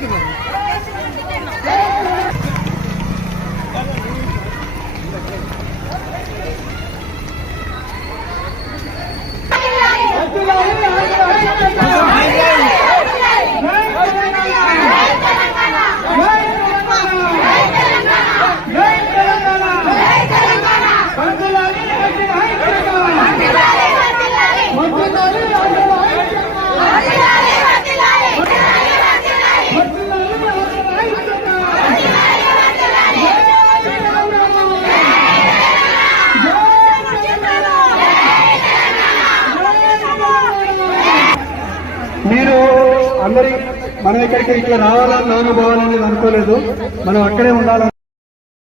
けど。Thank you. మీరు అందరి మనం ఇక్కడికి ఇట్లా రావాలని నానుభావాలని అనుకోలేదు. మనం అక్కడే ఉండాలని